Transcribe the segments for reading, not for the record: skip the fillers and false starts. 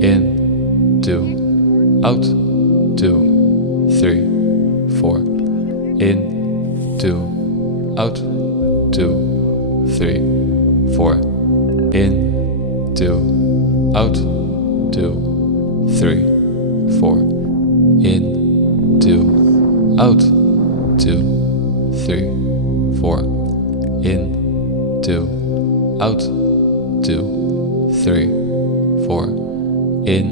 in, 2, out, 2, 3, 4, in, 2, out, 2, 3, 4, in, 2, out, 2, 3, 4, in, 2, out, 2, 3, 4, in, 2, out, 2, 3, 4, in,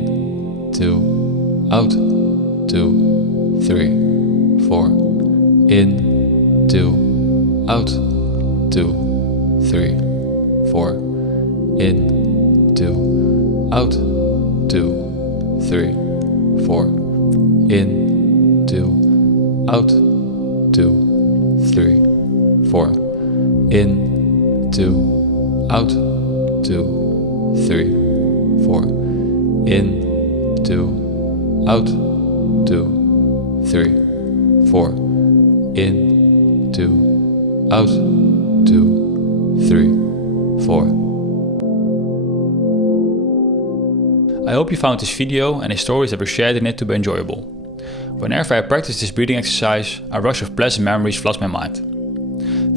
2, out, 2, 3, 4, in, 2, out, 2, 3, 4, in, 2, out, 2, 3, 4, in, 2, out, 2, 3, 4, in, 2, out, 2, 3, 4, in, 2, out, 2, 3, 4, in, 2, out, 2, 3, 4. I hope you found this video and the stories that were shared in it to be enjoyable. Whenever I practice this breathing exercise, a rush of pleasant memories floods my mind.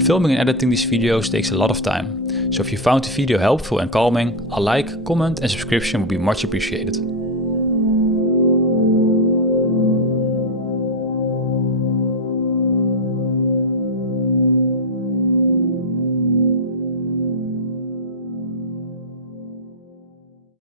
Filming and editing these videos takes a lot of time, so if you found the video helpful and calming, a like, comment and subscription would be much appreciated.